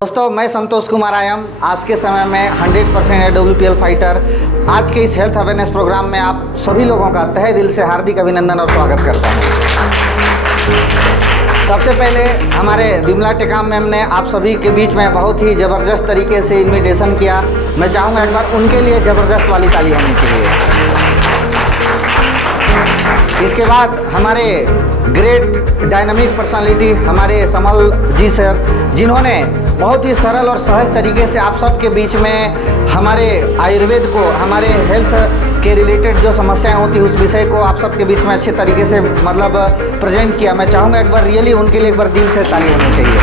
दोस्तों, मैं संतोष कुमार आयम आज के समय में 100% AWPL फाइटर आज के इस हेल्थ अवेयरनेस प्रोग्राम में आप सभी लोगों का तहे दिल से हार्दिक अभिनंदन और स्वागत करता हूं। सबसे पहले हमारे बिमला टेकाम मैम ने आप सभी के बीच में बहुत ही ज़बरदस्त तरीके से इन्विटेशन किया। मैं चाहूँगा एक बार उनके लिए ज़बरदस्त वाली ताली होनी चाहिए। इसके बाद हमारे ग्रेट डायनामिक पर्सनालिटी हमारे समल जी सर, जिन्होंने बहुत ही सरल और सहज तरीके से आप सबके बीच में हमारे आयुर्वेद को, हमारे हेल्थ के रिलेटेड जो समस्याएं होती उस विषय को आप सबके बीच में अच्छे तरीके से प्रेजेंट किया। मैं चाहूँगा एक बार रियली उनके लिए एक बार दिल से ताली होनी चाहिए।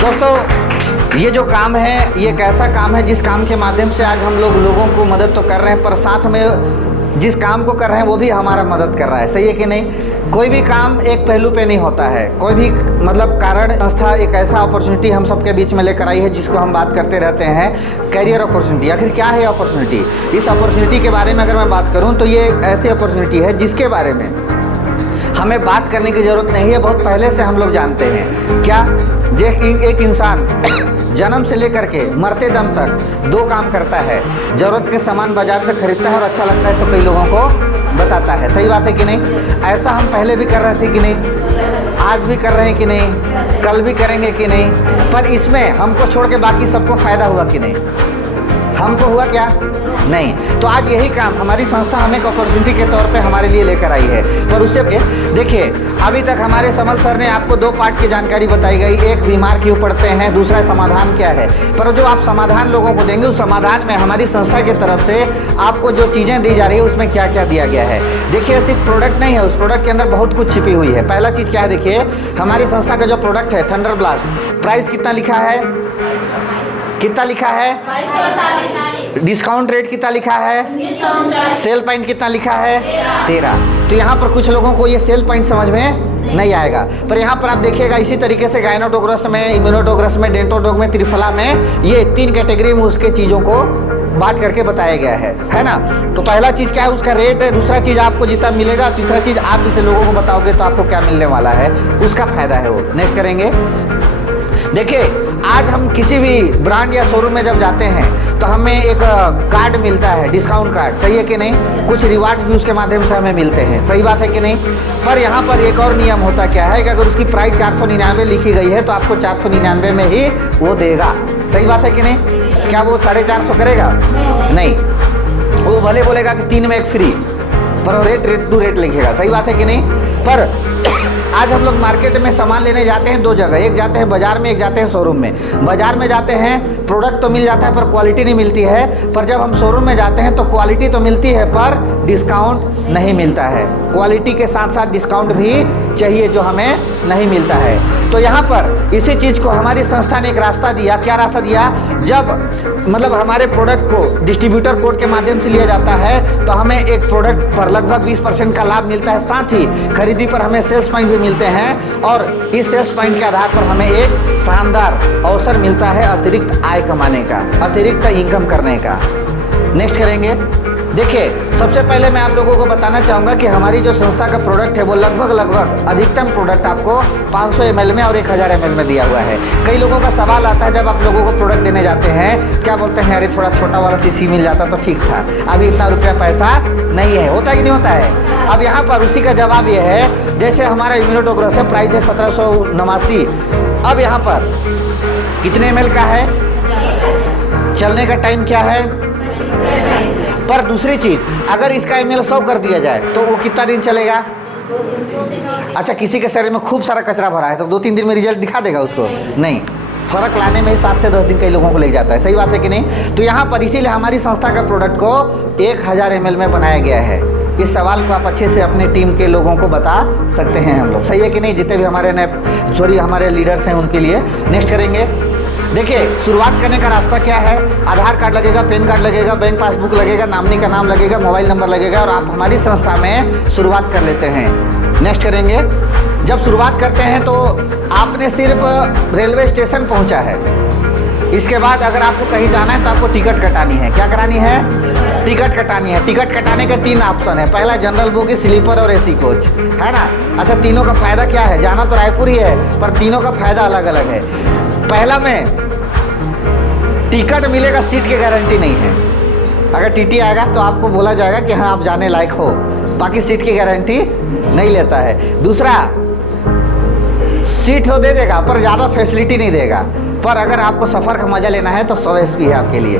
दोस्तों, ये जो काम है ये एक ऐसा काम है जिस काम के माध्यम से आज हम लोगों को मदद तो कर रहे हैं, पर साथ में जिस काम को कर रहे हैं वो भी हमारा मदद कर रहा है। सही है कि नहीं? कोई भी काम एक पहलू पे नहीं होता है। कोई भी कारण संस्था एक ऐसा अपॉर्चुनिटी हम सबके बीच में लेकर आई है जिसको हम बात करते रहते हैं, कैरियर अपॉर्चुनिटी। आखिर क्या है अपॉर्चुनिटी? इस अपॉर्चुनिटी के बारे में अगर मैं बात करूं तो ये ऐसी अपॉर्चुनिटी है जिसके बारे में हमें बात करने की ज़रूरत नहीं है, बहुत पहले से हम लोग जानते हैं। क्या एक इंसान जन्म से लेकर के मरते दम तक दो काम करता है, ज़रूरत के सामान बाजार से खरीदता है और अच्छा लगता है तो कई लोगों को बताता है। सही बात है कि नहीं? ऐसा हम पहले भी कर रहे थे कि नहीं, आज भी कर रहे हैं कि नहीं, कल भी करेंगे कि नहीं, पर इसमें हमको छोड़ के बाकी सबको फ़ायदा हुआ कि नहीं? हमको हुआ क्या? नहीं। तो आज यही काम हमारी संस्था हमें एक अपॉर्चुनिटी के तौर पे हमारे लिए लेकर आई है। पर उससे देखिए, अभी तक हमारे समल सर ने आपको दो पार्ट की जानकारी बताई गई, एक बीमार क्यों पड़ते हैं, दूसरा समाधान क्या है। पर जो आप समाधान लोगों को देंगे उस समाधान में हमारी संस्था की तरफ से आपको जो चीज़ें दी जा रही है उसमें क्या क्या दिया गया है। देखिए, सिर्फ प्रोडक्ट नहीं है, उस प्रोडक्ट के अंदर बहुत कुछ छिपी हुई है। पहला चीज़ क्या है, देखिए हमारी संस्था का जो प्रोडक्ट है थंडर ब्लास्ट, प्राइस कितना लिखा है, कितना लिखा है, डिस्काउंट रेट कितना लिखा है, सेल पॉइंट कितना लिखा है, 13। तो यहाँ पर कुछ लोगों को ये सेल पॉइंट समझ में नहीं आएगा, पर यहाँ पर आप देखिएगा इसी तरीके से गायनोडोग्रस में, इम्यूनोडोग्रस में, डेंटोडोग में, त्रिफला में, ये 3 कैटेगरी में उसके चीज़ों को बांट करके बताया गया है ना। तो पहला चीज़ क्या है, उसका रेट है। दूसरा चीज़ आपको जितना मिलेगा, तीसरा चीज़ आप इसे लोगों को बताओगे तो आपको क्या मिलने वाला है, उसका फायदा है वो। नेक्स्ट करेंगे। देखिए, आज हम किसी भी ब्रांड या शोरूम में जब जाते हैं तो हमें एक कार्ड मिलता है, डिस्काउंट कार्ड। सही है कि नहीं? कुछ रिवार्ड्स भी उसके माध्यम से हमें मिलते हैं। सही बात है कि नहीं? पर यहाँ पर एक और नियम होता क्या है कि अगर उसकी प्राइस 499 लिखी गई है तो आपको 499 में ही वो देगा। सही बात है कि नहीं? क्या वो 450 करेगा? नहीं, वो भले बोलेगा कि 3 में 1 फ्री, पर वो रेट टू रेट लिखेगा। सही बात है कि नहीं? पर आज हम लोग मार्केट में सामान लेने जाते हैं 2 जगह, एक जाते हैं बाजार में, एक जाते हैं शोरूम में। बाजार में जाते हैं, प्रोडक्ट तो मिल जाता है पर क्वालिटी नहीं मिलती है। पर जब हम शोरूम में जाते हैं तो क्वालिटी तो मिलती है पर डिस्काउंट नहीं मिलता है। क्वालिटी के साथ साथ डिस्काउंट भी चाहिए जो हमें नहीं मिलता है। तो यहाँ पर इसी चीज़ को हमारी संस्था ने एक रास्ता दिया। क्या रास्ता दिया? जब हमारे प्रोडक्ट को डिस्ट्रीब्यूटर कोड के माध्यम से लिया जाता है तो हमें एक प्रोडक्ट पर लगभग 20% का लाभ मिलता है। साथ ही खरीदी पर हमें सेल्स पॉइंट भी मिलते हैं और इस सेल्स पॉइंट के आधार पर हमें एक शानदार अवसर मिलता है अतिरिक्त आय कमाने का, अतिरिक्त इनकम करने का। नेक्स्ट करेंगे। देखिए, सबसे पहले मैं आप लोगों को बताना चाहूँगा कि हमारी जो संस्था का प्रोडक्ट है वो लगभग अधिकतम प्रोडक्ट आपको 500 ml में और 1000 ml में दिया हुआ है। कई लोगों का सवाल आता है जब आप लोगों को प्रोडक्ट देने जाते हैं, क्या बोलते हैं, अरे थोड़ा छोटा वाला सीसी मिल जाता तो ठीक था, अभी इतना रुपया पैसा नहीं है। होता कि नहीं होता है? अब यहाँ पर उसी का जवाब ये है, जैसे हमारा इम्यूनोडोग्रस है, प्राइस है 1789। अब यहाँ पर कितने ml का है, चलने का टाइम क्या है। पर दूसरी चीज़, अगर इसका ml 100 कर दिया जाए तो वो कितना दिन चलेगा? अच्छा, किसी के शरीर में खूब सारा कचरा भरा है तो 2-3 दिन में रिजल्ट दिखा देगा उसको? नहीं, फ़र्क लाने में ही 7 से 10 दिन कई लोगों को लग जाता है। सही बात है कि नहीं? तो यहाँ पर इसीलिए हमारी संस्था का प्रोडक्ट को 1000 ml में बनाया गया है। इस सवाल को आप अच्छे से अपनी टीम के लोगों को बता सकते हैं हम लोग। सही है कि नहीं? जितने भी हमारे लीडर्स हैं उनके लिए। नेक्स्ट करेंगे। देखिए, शुरुआत करने का रास्ता क्या है? आधार कार्ड लगेगा, पैन कार्ड लगेगा, बैंक पासबुक लगेगा, नॉमिनी का नाम लगेगा, मोबाइल नंबर लगेगा और आप हमारी संस्था में शुरुआत कर लेते हैं। नेक्स्ट करेंगे। जब शुरुआत करते हैं तो आपने सिर्फ रेलवे स्टेशन पहुंचा है। इसके बाद अगर आपको कहीं जाना है तो आपको टिकट कटानी है। क्या करानी है? टिकट कटानी है। टिकट कटाने के 3 ऑप्शन है। पहला जनरल बोगी, स्लीपर और एसी कोच, है ना। अच्छा, तीनों का फायदा क्या है? जाना तो रायपुर ही है, पर तीनों का फायदा अलग अलग है। पहला में टिकट मिलेगा, सीट की गारंटी नहीं है। अगर टीटी आएगा तो आपको बोला जाएगा कि हाँ आप जाने लायक हो, बाकी सीट की गारंटी नहीं लेता है। दूसरा, सीट तो दे देगा पर ज़्यादा फैसिलिटी नहीं देगा। पर अगर आपको सफ़र का मज़ा लेना है तो 100 SP है आपके लिए।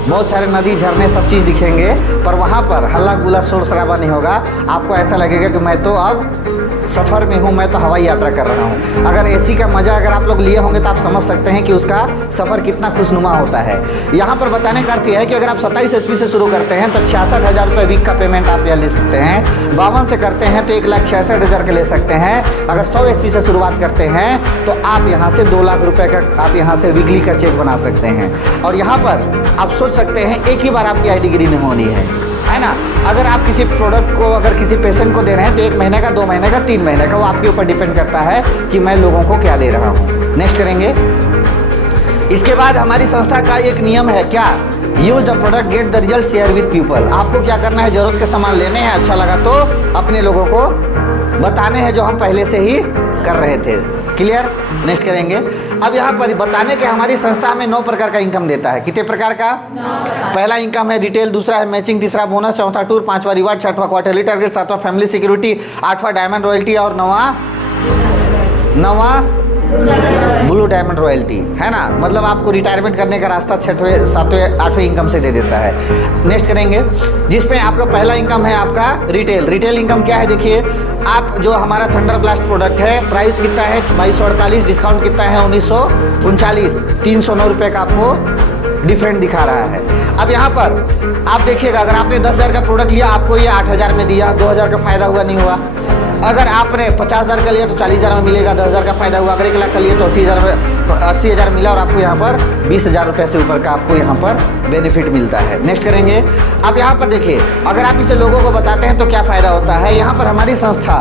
बहुत सारे नदी, झरने, सब चीज़ दिखेंगे, पर वहाँ पर हल्ला गुल्ला, शोर शराबा नहीं होगा। आपको ऐसा लगेगा कि मैं तो अब सफ़र में हूँ, मैं तो हवाई यात्रा कर रहा हूँ। अगर एसी का मज़ा अगर आप लोग लिए होंगे तो आप समझ सकते हैं कि उसका सफ़र कितना खुशनुमा होता है। यहाँ पर बताने का अर्थ यह है कि अगर आप 27 SP से शुरू करते हैं तो 66,000 रुपये वीक का पेमेंट आप यहाँ ले सकते हैं। 52 से करते हैं तो 1,66,000 का ले सकते हैं। अगर 100 SP से शुरुआत करते हैं तो आप यहाँ से 2 लाख रुपये का आप यहाँ से वीकली का चेक बना सकते हैं। और यहाँ पर आप सोच सकते हैं एक ही बार आपकी ID डिग्री नहीं होनी है ना। अगर आप किसी प्रोडक्ट को, अगर किसी पेशेंट को दे रहे हैं तो 1 महीने का, 2 महीने का, 3 महीने का, वो आपके ऊपर डिपेंड करता है कि मैं लोगों को क्या दे रहा हूँ। नेक्स्ट करेंगे। इसके बाद हमारी संस्था का एक नियम है, क्या? Use the product, get the result, share with people. आपको क्या करना है? जरूरत के सामान लेने हैं, अच्छा लगा तो अपने लोगों को बताने हैं, जो हम पहले से ही कर रहे थे। क्लियर? नेक्स्ट करेंगे। अब यहाँ पर बताने के हमारी संस्था में 9 प्रकार का इनकम देता है। कितने प्रकार का? पहला इनकम है रिटेल, दूसरा है मैचिंग, तीसरा बोनस, चौथा टूर, 5वां रिवार्ड, 6वां क्वार्टरली टारगेट, 7वां फैमिली सिक्योरिटी, 8वां डायमंड रॉयल्टी और 9वां ब्लू डायमंड रॉयल्टी, है ना। मतलब आपको रिटायरमेंट करने का रास्ता 6वें, 7वें, 8वें इनकम से दे देता है। नेक्स्ट करेंगे, जिसमें आपका पहला इनकम है आपका रिटेल। रिटेल इनकम क्या है? देखिए, आप जो हमारा थंडर ब्लास्ट प्रोडक्ट है, प्राइस कितना है? 2248, डिस्काउंट कितना है? 1939, 309 रुपये का आपको डिफरेंट दिखा रहा है। अब यहाँ पर आप देखिएगा, अगर आपने 10,000 का प्रोडक्ट लिया, आपको ये 8,000 में दिया, 2,000 का फायदा हुआ नहीं हुआ। अगर आपने 50,000 का लिया तो 40,000 में मिलेगा, 10,000 का फायदा हुआ। अगर 1 लाख का लिया तो 80,000 मिला और आपको यहाँ पर 20,000 रुपये से ऊपर का आपको यहाँ पर बेनिफिट मिलता है। नेक्स्ट करेंगे। अब यहाँ पर देखिए, अगर आप इसे लोगों को बताते हैं तो क्या फ़ायदा होता है। यहाँ पर हमारी संस्था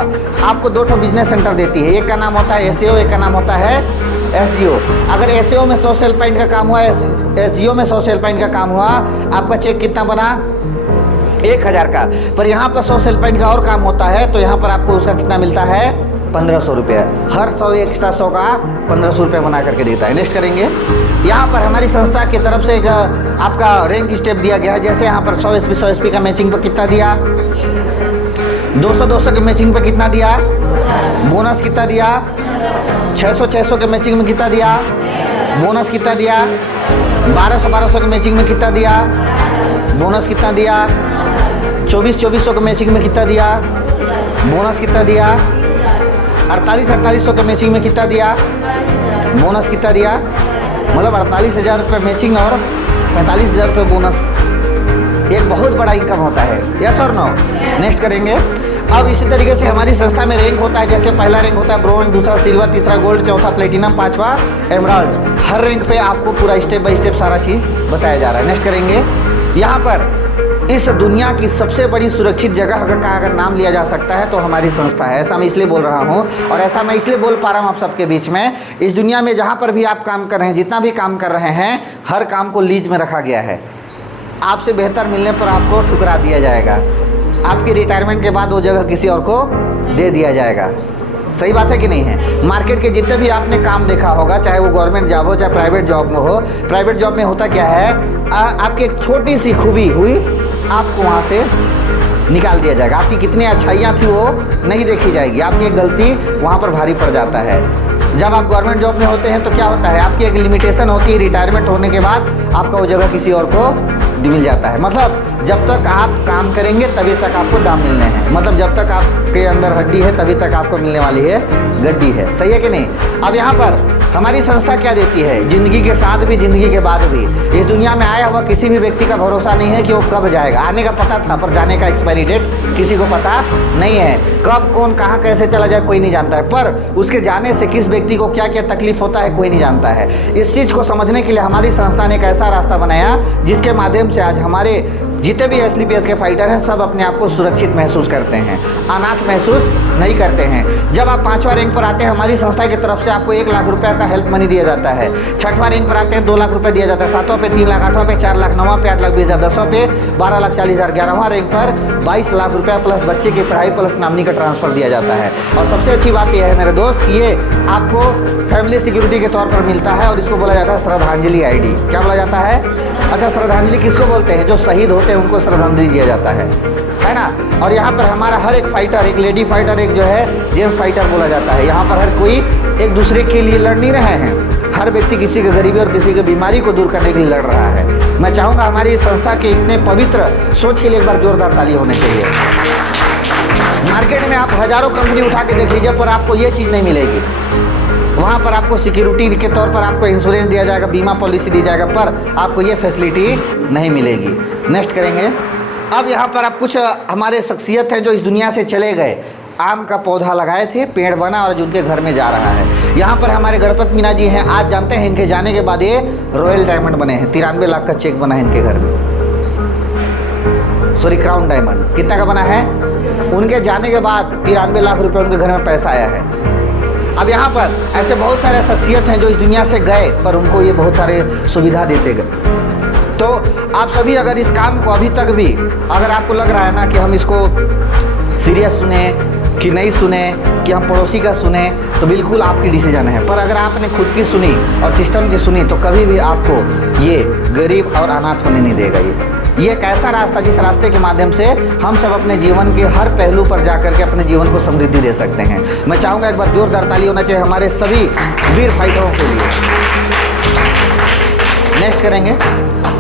आपको 2 बिजनेस सेंटर देती है। एक का नाम होता है SEO, एक का नाम होता है SGO। अगर SEO में 100 सेल पॉइंट का काम हुआ, SGO में 100 सेल पॉइंट का काम हुआ, आपका चेक कितना बना? 1,000 का। पर यहाँ पर 100 सेल पॉइंट का और काम होता है तो यहाँ पर आपको उसका कितना मिलता है? 1,500 रुपये। हर 100 एक्स्ट्रा 100 का 1,500 रुपये बना करके देता है। नेक्स्ट करेंगे। यहाँ पर हमारी संस्था की तरफ से एक आपका रैंक स्टेप दिया गया है। जैसे यहाँ पर 100 SP का मैचिंग पर कितना दिया? 200 के मैचिंग पर कितना दिया? बोनस कितना दिया? 600 के मैचिंग में कितना दिया? बोनस कितना दिया? 1200 के मैचिंग में कितना दिया? बोनस कितना दिया? 2400 के मैचिंग में कितना दिया? बोनस कितना दिया? 4800 के मैचिंग में कितना दिया? बोनस कितना दिया? मतलब 48,000 रुपये मैचिंग और 45,000 रुपये बोनस। एक बहुत बड़ा इनकम होता है। यस और नो? नेक्स्ट करेंगे। अब इसी तरीके से हमारी संस्था में रैंक होता है। जैसे पहला रैंक होता है ब्रोंज, दूसरा सिल्वर, तीसरा गोल्ड, चौथा प्लेटिनम, 5वां एमराल्ड। हर रैंक पे आपको पूरा स्टेप बाय स्टेप सारा चीज़ बताया जा रहा है। नेक्स्ट करेंगे। यहाँ पर इस दुनिया की सबसे बड़ी सुरक्षित जगह अगर नाम लिया जा सकता है तो हमारी संस्था है। ऐसा मैं इसलिए बोल रहा हूँ, और ऐसा मैं इसलिए बोल पा रहा हूँ आप सबके बीच में। इस दुनिया में जहाँ पर भी आप काम कर रहे हैं, जितना भी काम कर रहे हैं, हर काम को लीज में रखा गया है। आपसे बेहतर मिलने पर आपको ठुकरा दिया जाएगा। आपकी रिटायरमेंट के बाद वो जगह किसी और को दे दिया जाएगा। सही बात है कि नहीं है? मार्केट के जितने भी आपने काम देखा होगा, चाहे वो गवर्नमेंट जॉब हो चाहे प्राइवेट जॉब में हो, प्राइवेट जॉब में होता क्या है, आपकी एक छोटी सी खूबी हुई आपको वहाँ से निकाल दिया जाएगा। आपकी कितनी अच्छाइयाँ थी वो नहीं देखी जाएगी। आपकी एक गलती वहाँ पर भारी पड़ जाता है। जब आप गवर्नमेंट जॉब में होते हैं तो क्या होता है, आपकी एक लिमिटेशन होती है। रिटायरमेंट होने के बाद आपका वो जगह किसी और को मिल जाता है। मतलब जब तक आप काम करेंगे तभी तक आपको दाम मिलने हैं। मतलब जब तक आपके अंदर हड्डी है तभी तक आपको मिलने वाली है गड्डी है। सही है कि नहीं? अब यहाँ पर हमारी संस्था क्या देती है? ज़िंदगी के साथ भी, ज़िंदगी के बाद भी। इस दुनिया में आया हुआ किसी भी व्यक्ति का भरोसा नहीं है कि वो कब जाएगा। आने का पता था पर जाने का एक्सपायरी डेट किसी को पता नहीं है। कब, कौन, कहाँ, कैसे चला जाए कोई नहीं जानता है। पर उसके जाने से किस व्यक्ति को क्या क्या तकलीफ होता है कोई नहीं जानता है। इस चीज़ को समझने के लिए हमारी संस्था ने एक ऐसा रास्ता बनाया जिसके माध्यम से आज हमारे जितने भी SLPS के फाइटर हैं सब अपने आप को सुरक्षित महसूस करते हैं, अनाथ महसूस नहीं करते हैं। जब आप 5वां रैंक पर आते हैं हमारी संस्था की तरफ से आपको 1 लाख रुपए का हेल्प मनी दिया जाता है। 6वां रैंक पर आते हैं 2 लाख रुपए दिया जाता है। 7वां पे 3 लाख, 8वां पे 4 लाख, 9वां पे 8 लाख 20 हज़ार, 10वां पे 12 लाख 40 हज़ार, 11वां रैंक पर 22 लाख रुपया प्लस बच्चे की पढ़ाई प्लस नॉमिनी का ट्रांसफर दिया जाता है। और सबसे अच्छी बात यह है मेरे दोस्त, ये आपको फैमिली सिक्योरिटी के तौर पर मिलता है और इसको बोला जाता है श्रद्धांजलि ID। क्या बोला जाता है? अच्छा, श्रद्धांजलि किसको बोलते हैं? जो शहीद होते हैं उनको श्रद्धांजलि दिया जाता है ना। और यहाँ पर हमारा हर एक फाइटर, एक लेडी फाइटर, एक जो है जेंट्स फाइटर बोला जाता है। यहाँ पर हर कोई एक दूसरे के लिए लड़ नहीं रहे हैं, हर व्यक्ति किसी की गरीबी और किसी की बीमारी को दूर करने के लिए लड़ रहा है। मैं चाहूँगा हमारी संस्था के इतने पवित्र सोच के लिए एक बार जोरदार ताली होनी चाहिए। मार्केट में आप हजारों कंपनी उठा के देख लीजिए पर आपको ये चीज़ नहीं मिलेगी। वहाँ पर आपको सिक्योरिटी के तौर पर आपको इंश्योरेंस दिया जाएगा, बीमा पॉलिसी दी जाएगा, पर आपको ये फैसिलिटी नहीं मिलेगी। नेक्स्ट करेंगे। अब यहाँ पर आप कुछ हमारे शख्सियत हैं जो इस दुनिया से चले गए। आम का पौधा लगाए थे, पेड़ बना और उनके घर में जा रहा है। यहाँ पर हमारे गणपत मीना जी हैं। आज जानते हैं इनके जाने के बाद ये रॉयल डायमंड बने हैं। 93 लाख का चेक बना है इनके घर में, सॉरी क्राउन डायमंड। कितना का बना है? उनके जाने के बाद 93 लाख रुपए उनके घर में पैसा आया है। अब यहाँ पर ऐसे बहुत सारे शख्सियत हैं जो इस दुनिया से गए पर उनको ये बहुत सारे सुविधा देते गए। तो आप सभी अगर इस काम को अभी तक भी अगर आपको लग रहा है ना कि हम इसको सीरियस सुने कि नहीं सुने, कि हम पड़ोसी का सुने, तो बिल्कुल आपकी डिसीजन है। पर अगर आपने खुद की सुनी और सिस्टम की सुनी तो कभी भी आपको ये गरीब और अनाथ होने नहीं देगा। ये एक ऐसा रास्ता जिस रास्ते के माध्यम से हम सब अपने जीवन के हर पहलू पर जाकर के अपने जीवन को समृद्धि दे सकते हैं। मैं चाहूँगा एक बार जोरदार ताली होना चाहिए हमारे सभी वीर फाइटरों के लिए। नेक्स्ट करेंगे।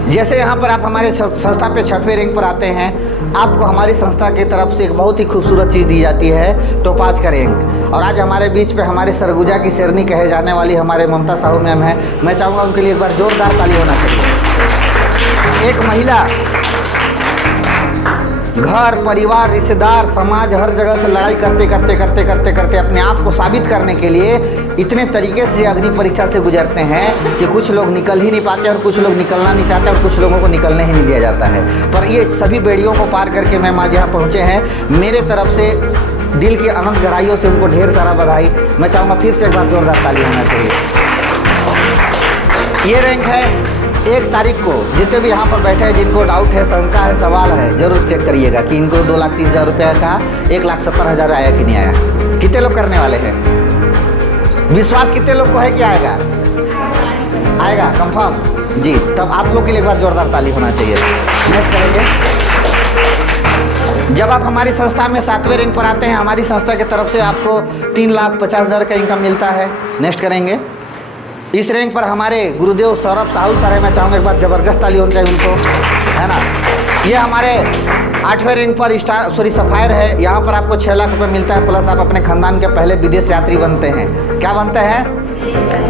जैसे यहाँ पर आप हमारे संस्था पे 6वें रैंक पर आते हैं, आपको हमारी संस्था की तरफ से एक बहुत ही खूबसूरत चीज़ दी जाती है, टोपाज का रैंक। और आज हमारे बीच पे हमारे सरगुजा की शेरनी कहे जाने वाली हमारे ममता साहू मैम है। मैं चाहूँगा उनके लिए एक बार जोरदार ताली होना चाहिए। एक महिला घर, परिवार, रिश्तेदार, समाज, हर जगह से लड़ाई करते अपने आप को साबित करने के लिए इतने तरीके से अग्नि परीक्षा से गुजरते हैं कि कुछ लोग निकल ही नहीं पाते और कुछ लोग निकलना नहीं चाहते और कुछ लोगों को निकलने ही नहीं दिया जाता है। पर ये सभी बेड़ियों को पार करके मैम आज यहाँ पहुँचे हैं। मेरे तरफ से दिल की अनंत गहराइयों से उनको ढेर सारा बधाई। मैं चाहूँगा फिर से एक बार जोरदार ताली होना चाहिए। ये रैंक है 1 तारीख को। जितने भी यहाँ पर बैठे हैं जिनको डाउट है, शंका है, सवाल है, जरूर चेक करिएगा कि इनको 2,30,000 रुपये का 1,70,000 आया कि नहीं आया। कितने लोग करने वाले हैं? विश्वास कितने लोग को है कि आएगा? आएगा कंफर्म जी। तब आप लोग के लिए एक बार जोरदार ताली होना चाहिए। नेक्स्ट करेंगे। जब आप हमारी संस्था में 7वें रैंक पर आते हैं, हमारी संस्था की तरफ से आपको 3,50,000 का इनकम मिलता है। नेक्स्ट करेंगे। इस रैंक पर हमारे गुरुदेव सौरभ साहू सर है। मैं चाहूँगा एक बार ज़बरदस्त ताली होनी चाहिए उनको, है ना। ये हमारे 8वें रैंक पर सफायर है। यहाँ पर आपको 6 लाख रुपए मिलता है प्लस आप अपने खानदान के पहले विदेश यात्री बनते हैं। क्या बनते हैं?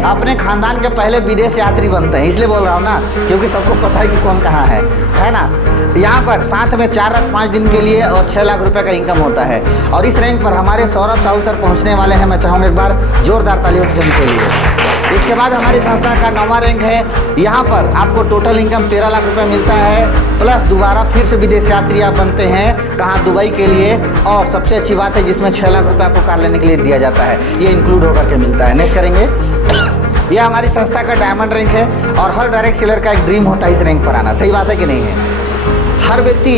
अपने खानदान के पहले विदेश यात्री बनते हैं। इसलिए बोल रहा हूँ ना क्योंकि सबको पता है कि कौन कहाँ है ना। यहाँ पर साथ में 4 रात 5 दिन के लिए और 6 लाख रुपए का इनकम होता है। और इस रैंक पर हमारे सौरभ साहू सर पहुँचने वाले हैं। मैं चाहूँगा एक बार जोरदार तालियों के लिए। इसके बाद हमारी संस्था का 9वां रैंक है। यहाँ पर आपको टोटल इनकम 13 लाख रुपए मिलता है प्लस दोबारा फिर से विदेश यात्री आप बनते हैं। कहाँ? दुबई के लिए। और सबसे अच्छी बात है जिसमें 6 लाख रुपए आपको कार लेने के लिए दिया जाता है, ये इंक्लूड होकर के मिलता है। नेक्स्ट करेंगे। यह हमारी संस्था का डायमंड रैंक है और हर डायरेक्ट सेलर का एक ड्रीम होता है इस रैंक पर आना। सही बात है कि नहीं है? हर व्यक्ति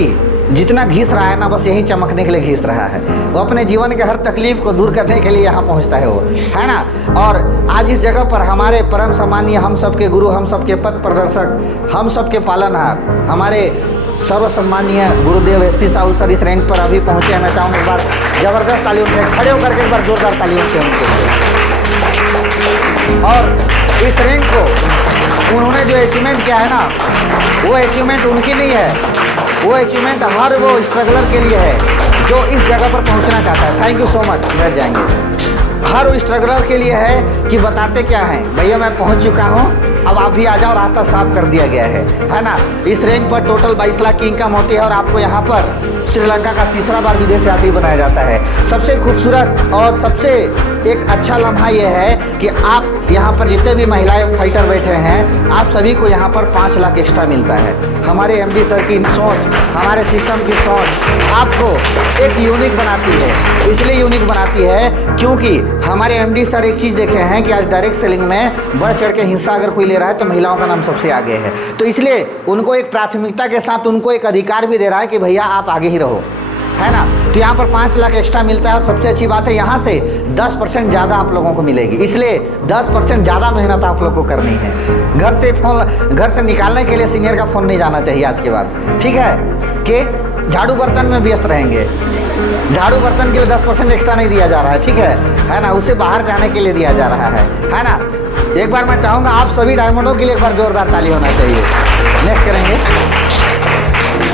जितना घिस रहा है ना बस यही चमकने के लिए घिस रहा है। वो अपने जीवन के हर तकलीफ को दूर करने के लिए यहाँ पहुँचता है वो, है ना। और आज इस जगह पर हमारे परम सम्मानीय, हम सबके गुरु, हम सबके पथ प्रदर्शक, हम सबके पालनहार, हमारे सर्व सम्मानीय गुरुदेव SP साहू सर इस रैंक पर अभी पहुँचे हैं। मैं चाहूँगा एक बार ज़बरदस्त तालियों से खड़े होकर के एक बार जोरदार तालियों से उनके लिए। और इस रैंक को उन्होंने जो अचीवमेंट किया है ना, वो अचीवमेंट उनकी नहीं है, वो अचीवमेंट हर वो स्ट्रगलर के लिए है जो इस जगह पर पहुंचना चाहता है। Thank you so much. बैठ जाएंगे। हर वो स्ट्रगलर के लिए है कि बताते क्या हैं, भैया मैं पहुंच चुका हूं, अब आप भी आ जाओ, रास्ता साफ कर दिया गया है ना। इस रैंक पर टोटल 22 लाख की इनकम होती है और आपको यहाँ पर श्रीलंका का तीसरा बार विदेश यात्री बनाया जाता है। सबसे खूबसूरत और सबसे एक अच्छा लम्हा ये है कि आप यहाँ पर जितने भी महिलाएं फाइटर बैठे हैं, आप सभी को यहाँ पर 5 लाख एक्स्ट्रा मिलता है। हमारे एमडी सर की सोच, हमारे सिस्टम की सोच आपको एक यूनिक बनाती है। इसलिए यूनिक बनाती है क्योंकि हमारे एमडी सर एक चीज़ देखे हैं कि आज डायरेक्ट सेलिंग में बढ़ चढ़ के हिस्सा अगर कोई ले रहा है तो महिलाओं का नाम सबसे आगे है। तो इसलिए उनको एक प्राथमिकता के साथ उनको एक अधिकार भी दे रहा है कि भैया आप आगे ही रहो, है ना। तो यहाँ पर 5 लाख एक्स्ट्रा मिलता है और सबसे अच्छी बात है यहाँ से 10% ज़्यादा आप लोगों को मिलेगी। इसलिए 10% ज़्यादा मेहनत आप लोग को करनी है। घर से निकालने के लिए सीनियर का फ़ोन नहीं जाना चाहिए आज के बाद, ठीक है, कि झाड़ू बर्तन में व्यस्त रहेंगे। झाड़ू बर्तन के लिए 10% एक्स्ट्रा नहीं दिया जा रहा है, ठीक है ना, उससे बाहर जाने के लिए दिया जा रहा है ना। एक बार मैं चाहूँगा आप सभी डायमंडों के लिए एक बार जोरदार ताली होना चाहिए। नेक्स्ट करेंगे।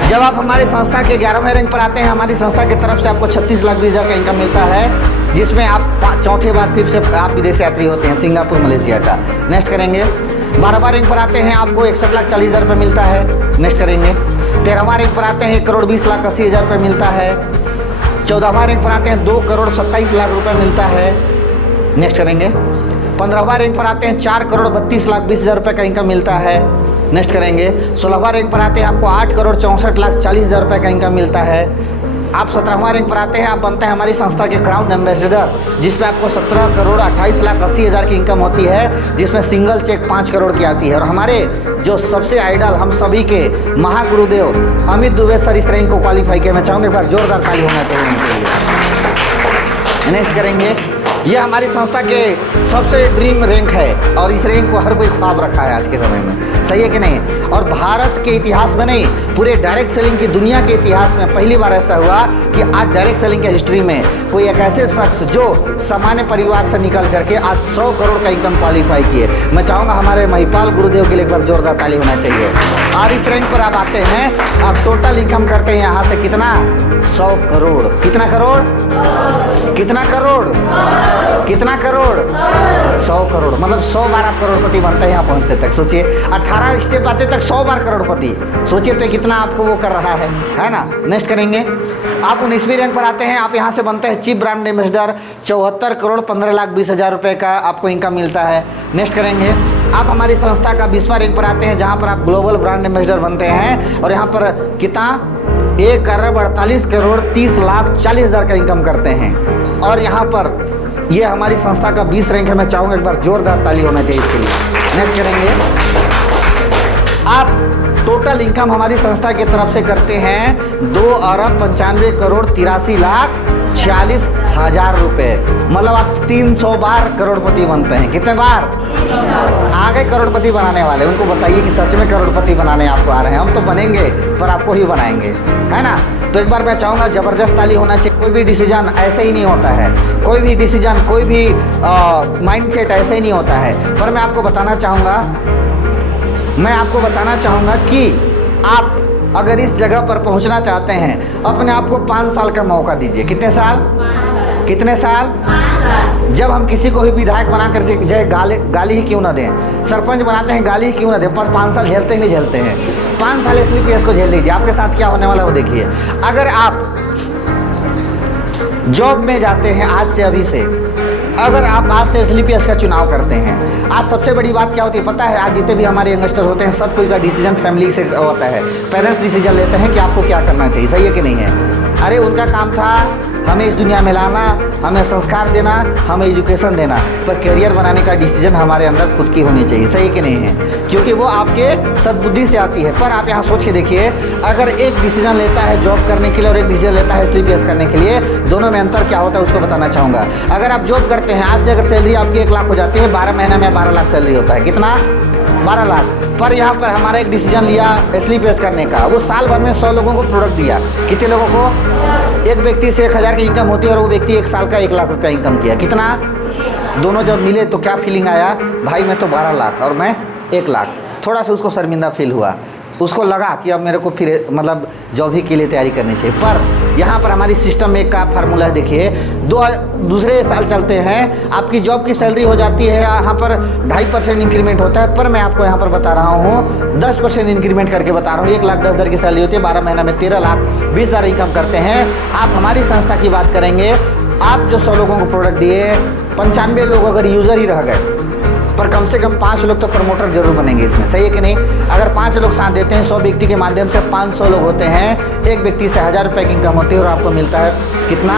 जब आप हमारी संस्था के 11वें रैंक पर आते हैं, हमारी संस्था की तरफ से आपको 36 लाख 20 हज़ार का इनकम मिलता है, जिसमें आप चौथे बार फिर से आप विदेश यात्री होते हैं, सिंगापुर मलेशिया का। नेक्स्ट करेंगे। 12वां रैंक पर आते हैं, आपको 61 लाख 40 हज़ार रुपये मिलता है। नेक्स्ट करेंगे। 13वां रैंक पर आते हैं, 1 करोड़ 20 लाख 80 हज़ार रुपये मिलता है। 14वां रैंक पर आते हैं, 2 करोड़ 27 लाख रुपये मिलता है। नेक्स्ट करेंगे। 15वां रैंक पर आते हैं, 4 करोड़ 32 लाख 20 हज़ार रुपये का इनकम मिलता है। नेक्स्ट करेंगे। 16वां रैंक पर आते हैं, आपको 8 करोड़ 64 लाख 40 हज़ार रुपये का इनकम मिलता है। आप 17वां रैंक पर आते हैं, आप बनते हैं हमारी संस्था के क्राउन एम्बेसडर, जिसपे आपको 17 करोड़ 28 लाख 80 हज़ार की इनकम होती है, जिसमें सिंगल चेक 5 करोड़ की आती है। और हमारे जो सबसे आइडल हम सभी के महागुरुदेव अमित दुबे सर इस रैंक को क्वालिफाई किए। मैं चाहूँगा एक बार जोरदार ताली होना चाहिए उनके लिए। नेक्स्ट करेंगे। ये हमारी संस्था के सबसे ड्रीम रैंक है और इस रैंक को हर कोई ख्वाब रखा है आज के समय में, सही है कि नहीं। और भारत के इतिहास में नहीं, पूरे डायरेक्ट सेलिंग की दुनिया के इतिहास में पहली बार ऐसा हुआ कि आज डायरेक्ट सेलिंग के हिस्ट्री में कोई एक ऐसे शख्स जो सामान्य परिवार से निकल करके आज 100 करोड़ का इनकम क्वालिफाई किए। मैं चाहूँगा हमारे महिपाल गुरुदेव के लिए एक बार जोरदार ताली होना चाहिए। और इस रैंक पर आप आते हैं, आप टोटल इनकम करते हैं यहाँ से कितना, 100 करोड़। कितना करोड़, कितना करोड़, कितना करोड़, 100 करोड़। मतलब 100 बार आप करोड़पति बनते हैं यहाँ पहुँचते तक। सोचिए 18 स्टेप आते तक 100 बार करोड़पति। सोचिए तो कितना आपको वो कर रहा है ना। नेक्स्ट करेंगे। आप 19वीं रैंक पर आते हैं, आप यहाँ से बनते हैं chief brand ambassador. 74 crore 15 lakh 20 हज़ार रुपये का आपको इनकम मिलता है। नेक्स्ट करेंगे। आप हमारी संस्था का 20वां रैंक पर आते हैं, जहाँ पर आप ग्लोबल ब्रांड एम्बेसडर बनते हैं और यहाँ पर कितना 1 अरब 48 करोड़ 30 लाख 40 हज़ार का इनकम करते हैं। और यहाँ पर ये हमारी संस्था का 20 रैंक है। मैं चाहूँगा एक बार जोरदार ताली होना चाहिए इसके लिए। नेक्स्ट करेंगे। आप टोटल इनकम हमारी संस्था की तरफ से करते हैं 2 अरब 95 करोड़ 83 लाख 46 हज़ार रुपये। मतलब आप 300 बार करोड़पति बनते हैं। कितने बार? आगे करोड़पति बनाने वाले उनको बताइए कि सच में करोड़पति बनाने आपको आ रहे हैं। हम तो बनेंगे पर आपको ही बनाएंगे, है ना। तो एक बार मैं चाहूँगा जबरदस्त ताली होना चाहिए। कोई भी डिसीजन ऐसे ही नहीं होता है, कोई भी डिसीजन, कोई भी माइंडसेट ऐसे ही नहीं होता है। पर मैं आपको बताना चाहूँगा कि आप अगर इस जगह पर पहुँचना चाहते हैं, अपने आप को 5 साल का मौका दीजिए। कितने साल? कितने साल? जब हम किसी को भी विधायक बना कर चाहे गाली ही क्यों ना दें, सरपंच बनाते हैं गाली ही क्यों ना दें, पर 5 साल झेलते ही नहीं झेलते हैं। 5 साल SLPS को झेल लीजिए। आपके साथ क्या होने वाला वो देखिए। अगर आप जॉब में जाते हैं आज से, अभी से, अगर आप आज से SLPS का चुनाव करते हैं, आज सबसे बड़ी बात क्या होती है पता है? आज जितने भी हमारे यंगस्टर होते हैं, सब कोई का डिसीजन फैमिली से होता है। पेरेंट्स डिसीजन लेते हैं कि आपको क्या करना चाहिए, सही है कि नहीं है। अरे उनका काम था हमें इस दुनिया में लाना, हमें संस्कार देना, हमें एजुकेशन देना, पर करियर बनाने का डिसीजन हमारे अंदर खुद की होनी चाहिए, सही कि नहीं है। क्योंकि वो आपके सद्बुद्धि से आती है। पर आप यहाँ सोच के देखिए, अगर एक डिसीजन लेता है जॉब करने के लिए और एक डिसीजन लेता है SLPS करने के लिए, दोनों में अंतर क्या होता है उसको बताना चाहूँगा। अगर आप जॉब करते हैं, आज से अगर सैलरी आपकी 1 लाख हो जाती है, 12 महीने में 12 लाख सैलरी होता है। कितना? 12 लाख। पर यहाँ पर हमारा एक डिसीजन लिया SLPS करने का, वो साल भर में 100 लोगों को प्रोडक्ट दिया। कितने लोगों को? एक व्यक्ति से 1000 की इनकम होती है और वो व्यक्ति 1 साल का 1 लाख रुपया इनकम किया। कितना? दोनों जब मिले तो क्या फीलिंग आया? भाई मैं तो 12 लाख और मैं 1 लाख। थोड़ा सा उसको शर्मिंदा फील हुआ, उसको लगा कि अब मेरे को फिर मतलब जॉब ही के लिए तैयारी करनी चाहिए। पर यहाँ पर हमारी सिस्टम में का फार्मूला है, देखिए। दूसरे साल चलते हैं, आपकी जॉब की सैलरी हो जाती है यहाँ पर 2.5% इंक्रीमेंट होता है। पर मैं आपको यहाँ पर बता रहा हूँ 10% इंक्रीमेंट करके बता रहा हूँ। 1,10,000 की सैलरी होती है, 12 महीने में 13,20,000 इनकम करते हैं। आप हमारी संस्था की बात करेंगे, आप जो 100 लोगों को प्रोडक्ट दिए, 95 लोग अगर यूज़र ही रह गए, पर कम से कम 5 लोग तो प्रमोटर जरूर बनेंगे इसमें, सही है कि नहीं? अगर 5 लोग साथ देते हैं, 100 व्यक्ति के माध्यम से 500 लोग होते हैं, एक व्यक्ति से 1000 रुपये की इनकम होती है और आपको मिलता है कितना?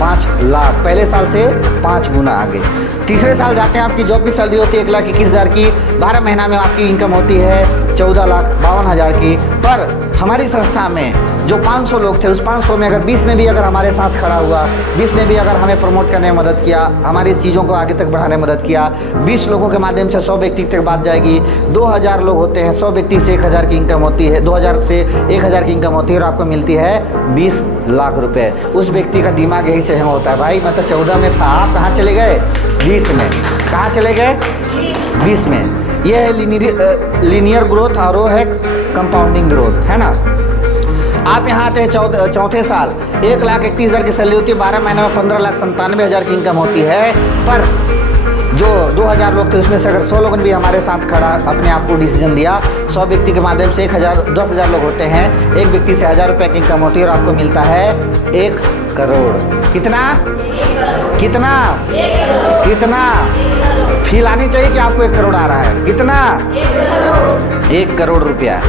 5 लाख। पहले साल से 5 गुना आगे। तीसरे साल जाते हैं, आपकी जॉब की सैलरी होती है 1,21,000 की, 12 महीना में आपकी इनकम होती है 14,52,000 की। पर हमारी संस्था में जो 500 लोग थे, उस 500 में अगर 20 ने भी अगर हमारे साथ खड़ा हुआ, 20 ने भी अगर हमें प्रमोट करने में मदद किया, हमारी चीज़ों को आगे तक बढ़ाने में मदद किया, 20 लोगों के माध्यम से 100 व्यक्ति तक बात जाएगी। 2000 लोग होते हैं, 100 व्यक्ति से 1000 की इनकम होती है, 2000 से 1000 की इनकम होती है और आपको मिलती है 20 लाख रुपए। उस व्यक्ति का दिमाग यही से हैंग होता है, भाई मैं तो 14 में था, आप कहाँ चले गए? 20 में। कहाँ चले गए? 20 में। ये है लीनियर ग्रोथ और वो है कंपाउंडिंग ग्रोथ, है ना? आप यहाँ आते हैं चौथे साल, 1,31,000 की सैलरी होती है, 12 महीने में 15,97,000 की इनकम होती है। पर जो 2000 लोग थे, उसमें से अगर 100 लोगों ने भी हमारे साथ खड़ा अपने आप को डिसीजन दिया, 100 व्यक्ति के माध्यम से 10,000 लोग होते हैं, एक व्यक्ति से 1000 रुपये की इनकम होती है और आपको मिलता है 1 करोड़। कितना? कितना? कितना? फील आनी चाहिए कि आपको 1 करोड़ आ रहा है। कितना? 1 करोड़ रुपया।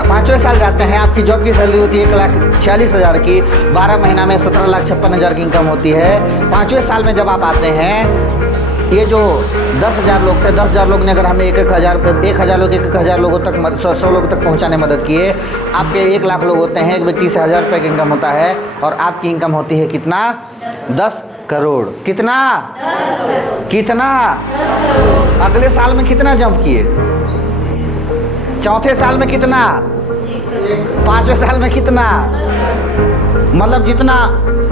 5वें साल जाते हैं, आपकी जॉब की सैलरी होती है 1,46,000 की, 12 महीना में 17,56,000 की इनकम होती है। 5वें साल में जब आप आते हैं, ये जो 10,000 लोग थे, 10,000 लोग ने अगर हमें 1,000 लोग 1,000 लोगों तक 100 लोगों तक पहुंचाने में मदद किए, आपके 1 लाख लोग होते हैं, एक व्यक्ति से 1000 रुपये की इनकम होता है और आपकी इनकम होती है कितना? 10 करोड़। कितना? कितना? अगले साल में कितना जंप किए? चौथे साल में कितना? 5वें साल में कितना? मतलब जितना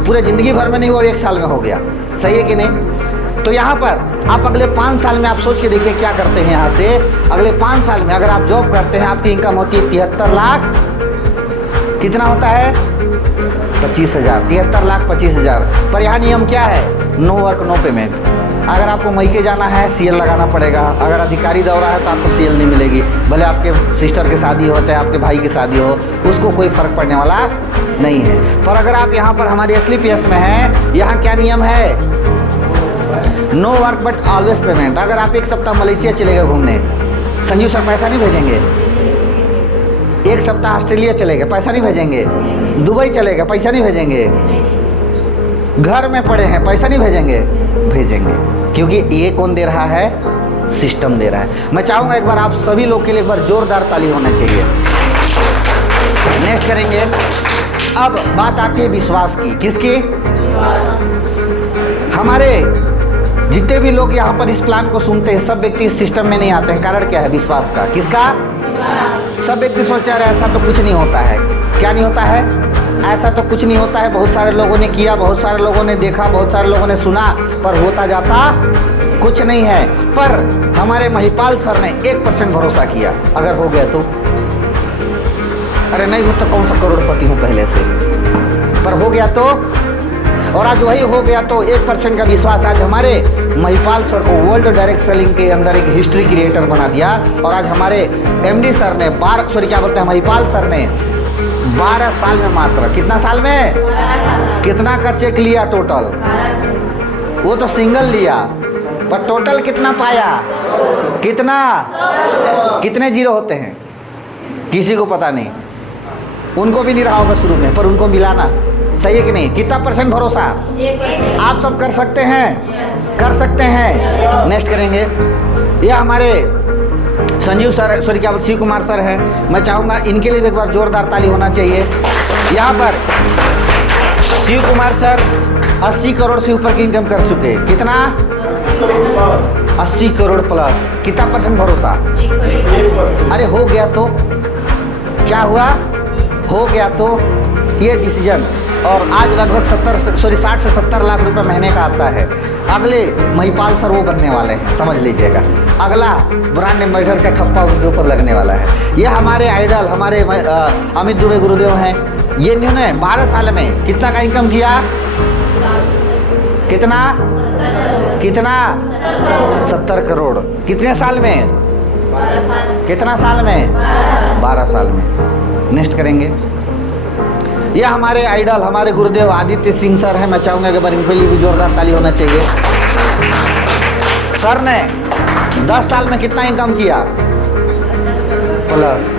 पूरे ज़िंदगी भर में नहीं हुआ, 1 साल में हो गया, सही है कि नहीं? तो यहाँ पर आप अगले 5 साल में आप सोच के देखिए क्या करते हैं। यहाँ से अगले 5 साल में अगर आप जॉब करते हैं, आपकी इनकम होती है 73 लाख। कितना होता है? 25,000। 73,25,000। पर यहाँ नियम क्या है? No work no payment. अगर आपको मैके जाना है, सीएल लगाना पड़ेगा। अगर अधिकारी दौरा है तो आपको सीएल नहीं मिलेगी, भले आपके सिस्टर की शादी हो, चाहे आपके भाई की शादी हो, उसको कोई फ़र्क पड़ने वाला नहीं है। पर अगर आप यहाँ पर हमारे SLPS में हैं, यहाँ क्या नियम है? No work but always payment. अगर आप 1 सप्ताह मलेशिया चले गए घूमने, संजीव सर पैसा नहीं भेजेंगे। 1 सप्ताह ऑस्ट्रेलिया चले गए, पैसा नहीं भेजेंगे। दुबई चले गए, पैसा नहीं भेजेंगे। घर में पड़े हैं, पैसा नहीं भेजेंगे। भेजेंगे, क्योंकि ये कौन दे रहा है? सिस्टम दे रहा है। मैं चाहूँगा एक बार आप सभी लोग के लिए एक बार जोरदार ताली होना चाहिए। नेक्स्ट करेंगे। अब बात आती है विश्वास की। किसकी? हमारे जितने भी लोग यहाँ पर इस प्लान को सुनते हैं, सब व्यक्ति इस सिस्टम में नहीं आते हैं। कारण क्या है? विश्वास का। किसका? सब व्यक्ति सोचते हैं ऐसा तो कुछ नहीं होता है। क्या नहीं होता है? ऐसा तो कुछ नहीं होता है। बहुत सारे लोगों ने किया, बहुत सारे लोगों ने देखा, बहुत सारे लोगों ने सुना, पर होता जाता कुछ नहीं है। पर हमारे महिपाल सर ने 1% भरोसा किया। अगर हो गया तो, अरे नहीं हो तो कौन सा करोड़पति हूँ पहले से, पर हो गया तो, और आज वही हो गया तो 1% का विश्वास आज हमारे महिपाल सर को वर्ल्ड डायरेक्ट सेलिंग के अंदर एक हिस्ट्री क्रिएटर बना दिया। और आज हमारे MD सर ने महिपाल सर ने 12 साल में, मात्र कितना साल में, कितना का चेक लिया टोटल? वो तो सिंगल लिया, पर टोटल कितना पाया? कितना? कितने जीरो होते हैं? किसी को पता नहीं। उनको भी नहीं रहा होगा शुरू में, पर उनको मिला ना, सही है कि नहीं? कितना % भरोसा? आप सब कर सकते हैं, कर सकते हैं। नेक्स्ट करेंगे। ये हमारे संजीव सर, शिव कुमार सर हैं। मैं चाहूँगा इनके लिए भी एक बार जोरदार ताली होना चाहिए। यहाँ पर शिव कुमार सर 80 करोड़ से ऊपर की इनकम कर चुके हैं। कितना? 80 करोड़ प्लस। कितना % भरोसा? अरे हो गया तो क्या हुआ? हो गया तो ये डिसीजन। और आज लगभग 60 से 70 लाख रुपए महीने का आता है। अगले महिपाल सर वो बनने वाले हैं, समझ लीजिएगा। अगला ब्रांड एम्बेसडर का ठप्पा उनके ऊपर लगने वाला है। ये हमारे आइडल, हमारे अमित दुबे गुरुदेव हैं। ये इन्होंने 12 साल में कितना का इनकम किया? कितना? कितना? 70 करोड़। कितने साल में? कितना साल में? 12 साल में। नेक्स्ट करेंगे। ये हमारे आइडल, हमारे गुरुदेव आदित्य सिंह सर हैं। मैं चाहूँगा कि बार इनके लिए भी जोरदार ताली होना चाहिए। सर ने 10 साल में कितना इनकम किया? प्लस,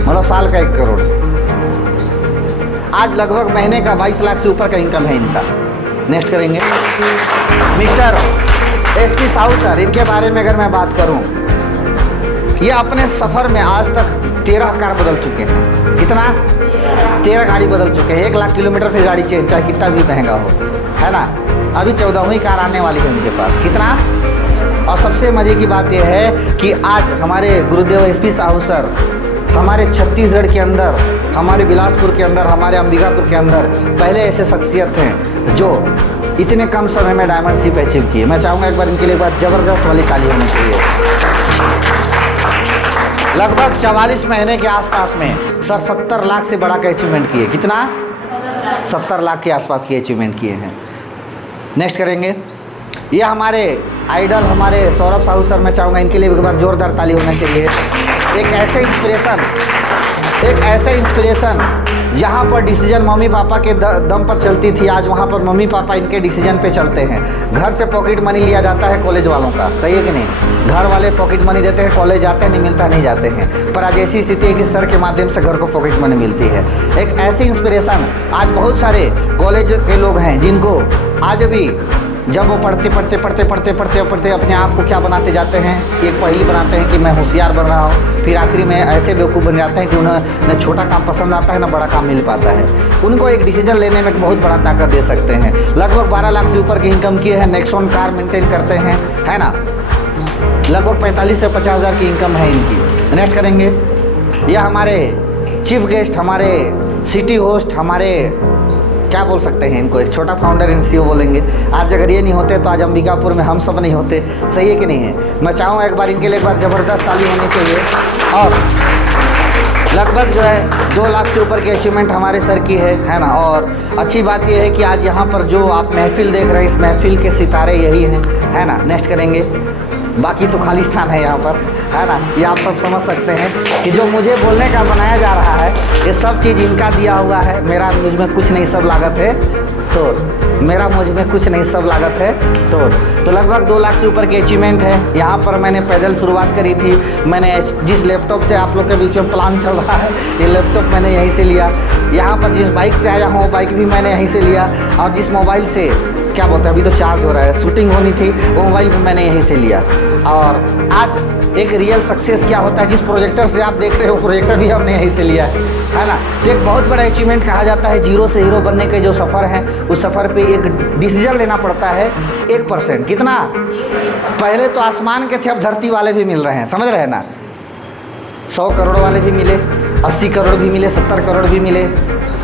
मतलब साल का 1 करोड़। आज लगभग महीने का 22 लाख से ऊपर का इनकम है इनका। नेक्स्ट करेंगे मिस्टर एसपी साहू सर। इनके बारे में अगर मैं बात करूं, ये अपने सफ़र में आज तक 13 कार बदल चुके हैं। कितना? 13 गाड़ी बदल चुके हैं। 1 लाख किलोमीटर फिर गाड़ी चेंज, चाहे कितना भी महंगा हो, है ना। अभी 14वीं कार आने वाली है उनके पास। कितना? और सबसे मज़े की बात यह है कि आज हमारे गुरुदेव एसपी साहू सर हमारे छत्तीसगढ़ के अंदर, हमारे बिलासपुर के अंदर, हमारे अंबिकापुर के अंदर पहले ऐसे शख्सियत हैं जो इतने कम समय में डायमंड शिप अचीव किए। मैं चाहूँगा एक बार इनके लिए एक बार ज़बरदस्त वाली ताली होनी चाहिए। लगभग 44 महीने के आसपास में सर 70 लाख से बड़ा का अचीवमेंट किए। कितना? 70 लाख के आसपास की अचीवमेंट किए हैं। नेक्स्ट करेंगे, ये हमारे आइडल हमारे सौरभ साहू सर। मैं चाहूँगा इनके लिए एक बार जोरदार ताली होना चाहिए। एक ऐसे इंस्पिरेशन जहाँ पर डिसीजन मम्मी पापा के दम पर चलती थी, आज वहाँ पर मम्मी पापा इनके डिसीजन पे चलते हैं। घर से पॉकेट मनी लिया जाता है कॉलेज वालों का, सही है कि नहीं? घर वाले पॉकेट मनी देते हैं, कॉलेज जाते हैं, नहीं मिलता नहीं जाते हैं। पर आज ऐसी स्थिति है कि सर के माध्यम से घर को पॉकेट मनी मिलती है। एक ऐसी इंस्पिरेशन आज बहुत सारे कॉलेज के लोग हैं जिनको आज भी जब वो पढ़ते अपने आप को क्या बनाते जाते हैं, एक पहेली बनाते हैं कि मैं होशियार बन रहा हूँ, फिर आखिरी में ऐसे बेवकूफ़ बन जाते हैं कि उन्हें न छोटा काम पसंद आता है न बड़ा काम मिल पाता है। उनको एक डिसीजन लेने में बहुत बड़ा ताकत दे सकते हैं। लगभग 12 लाख से ऊपर की इनकम किए हैं। नेक्सॉन कार मेंटेन करते हैं, है ना। लगभग 45 से 50 हज़ार की इनकम है इनकी। नेक्स्ट करेंगे, यह हमारे चीफ गेस्ट, हमारे सिटी होस्ट, हमारे क्या बोल सकते हैं इनको, एक छोटा फाउंडर इन CEO बोलेंगे। आज अगर ये नहीं होते तो आज अंबिकापुर में हम सब नहीं होते, सही है कि नहीं है? मैं चाहूँगा एक बार इनके लिए एक बार ज़बरदस्त ताली होनी चाहिए। और लगभग जो है 2 लाख से ऊपर की अचीवमेंट हमारे सर की है ना। और अच्छी बात यह है कि आज यहाँ पर जो आप महफिल देख रहे हैं, इस महफिल के सितारे यही हैं, है ना। नेक्स्ट करेंगे, बाकी तो खाली स्थान है यहाँ पर, है ना। ये आप सब समझ सकते हैं कि जो मुझे बोलने का बनाया जा रहा है, ये सब चीज़ इनका दिया हुआ है। मेरा मुझ में कुछ नहीं, सब लागत है तो मेरा मुझ में कुछ नहीं, सब लागत है तो लगभग 2 लाख से ऊपर की अचीवमेंट है। यहाँ पर मैंने पैदल शुरुआत करी थी। मैंने जिस लैपटॉप से आप लोग के बीच में प्लान चल रहा है, ये लैपटॉप मैंने यहीं से लिया। यहाँ पर जिस बाइक से आया हूँ, वो बाइक भी मैंने यहीं से लिया। और जिस मोबाइल से क्या बोलते हैं, अभी तो चार्ज हो रहा है, शूटिंग होनी थी, वो मोबाइल भी मैंने यहीं से लिया। और आज एक रियल सक्सेस क्या होता है, जिस प्रोजेक्टर से आप देख रहे हो, प्रोजेक्टर भी हमने यहीं से लिया है ना। तो एक बहुत बड़ा अचीवमेंट कहा जाता है। जीरो से हीरो बनने के जो सफ़र है, उस सफ़र पे एक डिसीजन लेना पड़ता है। 1%, कितना? पहले तो आसमान के थे, अब धरती वाले भी मिल रहे हैं, समझ रहे हैं ना। 100 करोड़ वाले भी मिले, 80 करोड़ भी मिले, 70 करोड़ भी मिले,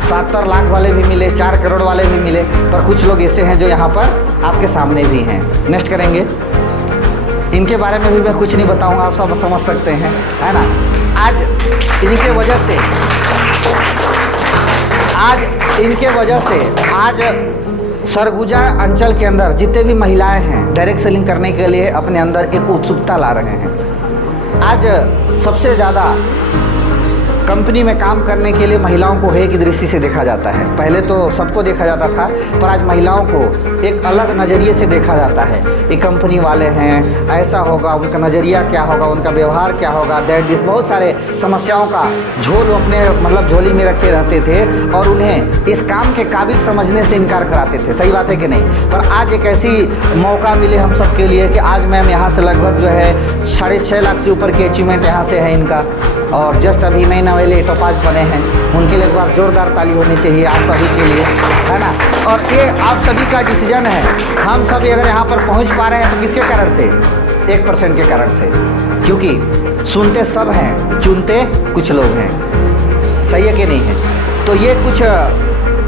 70 लाख वाले भी मिले, 4 करोड़ वाले भी मिले। पर कुछ लोग ऐसे हैं जो यहाँ पर आपके सामने भी हैं। नेक्स्ट करेंगे, इनके बारे में भी मैं कुछ नहीं बताऊंगा, आप सब समझ सकते हैं, है ना। आज इनके वजह से आज सरगुजा अंचल के अंदर जितने भी महिलाएं हैं, डायरेक्ट सेलिंग करने के लिए अपने अंदर एक उत्सुकता ला रहे हैं। आज सबसे ज़्यादा कंपनी में काम करने के लिए महिलाओं को हे की दृष्टि से देखा जाता है। पहले तो सबको देखा जाता था, पर आज महिलाओं को एक अलग नज़रिए से देखा जाता है। ये कंपनी वाले हैं, ऐसा होगा, उनका नज़रिया क्या होगा, उनका व्यवहार क्या होगा, दैट दिस, बहुत सारे समस्याओं का झोल अपने मतलब झोली में रखे रहते थे और उन्हें इस काम के काबिल समझने से इनकार कराते थे। सही बात है कि नहीं? पर आज एक ऐसी मौका मिले हम सब के लिए कि आज मैम यहाँ से लगभग जो है 6.5 लाख से ऊपर की अचीवमेंट यहाँ से है इनका। और जस्ट अभी नए नवेले टोपाज बने हैं, उनके लिए एक बार जोरदार ताली होनी चाहिए आप सभी के लिए, है ना। और ये आप सभी का डिसीजन है। हम सभी अगर यहाँ पर पहुँच पा रहे हैं तो किसके कारण से? 1% के कारण से, क्योंकि सुनते सब हैं, चुनते कुछ लोग हैं। सही है कि नहीं है? तो ये कुछ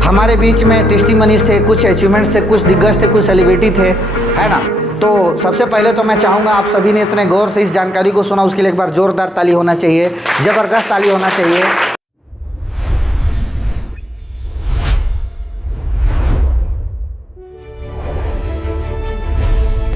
हमारे बीच में टेस्टिमनीज थे, कुछ अचीवमेंट्स थे, कुछ दिग्गज थे, कुछ सेलिब्रिटी थे, है ना। तो सबसे पहले तो मैं चाहूँगा आप सभी ने इतने गौर से इस जानकारी को सुना, उसके लिए एक बार जोरदार ताली होना चाहिए, ज़बरदस्त ताली होना चाहिए।